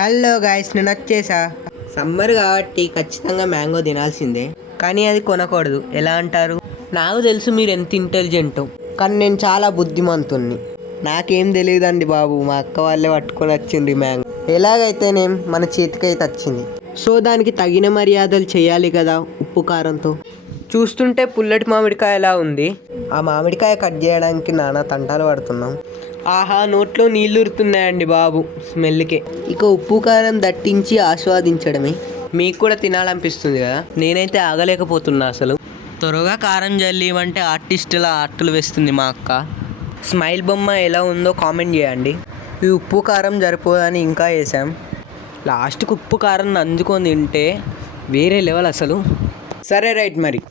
Hello guys, నేను వచ్చేసా. Summer కాబట్టి ఖచ్చితంగా మ్యాంగో తినాల్సిందే, కానీ అది కొనకూడదు. ఎలా అంటారు? నాకు తెలుసు మీరు ఎంత ఇంటెలిజెంటో, కానీ నేను చాలా బుద్ధిమంతుణ్ణి. నాకేం తెలియదండి బాబు, మా అక్క వాళ్ళే పట్టుకొని వచ్చింది మ్యాంగో. ఎలాగైతేనేం మన చేతికైతే వచ్చింది, సో దానికి తగిన మర్యాదలు చేయాలి కదా ఉప్పు కారంతో. చూస్తుంటే పుల్లటి మామిడికాయలా ఉంది. ఆ మామిడికాయ కట్ చేయడానికి నానా తంటాలు పడుతున్నాం. ఆహా, నోట్లో నీళ్ళు ఉరుతున్నాయండి బాబు స్మెల్కే. ఇక ఉప్పు కారం దట్టించి ఆస్వాదించడమే. మీకు కూడా తినాలనిపిస్తుంది కదా, నేనైతే ఆగలేకపోతున్నా అసలు. త్వరగా కారం జల్లివంటే ఆర్టిస్టులా ఆర్టులు వేస్తుంది మా అక్క. స్మైల్ బొమ్మ ఎలా ఉందో కామెంట్ చేయండి. ఈ ఉప్పు కారం సరిపోదని ఇంకా వేసాం. లాస్ట్కి ఉప్పు కారం నంజుకొని తింటే వేరే లెవెల్ అసలు. సరే రైట్ మరి.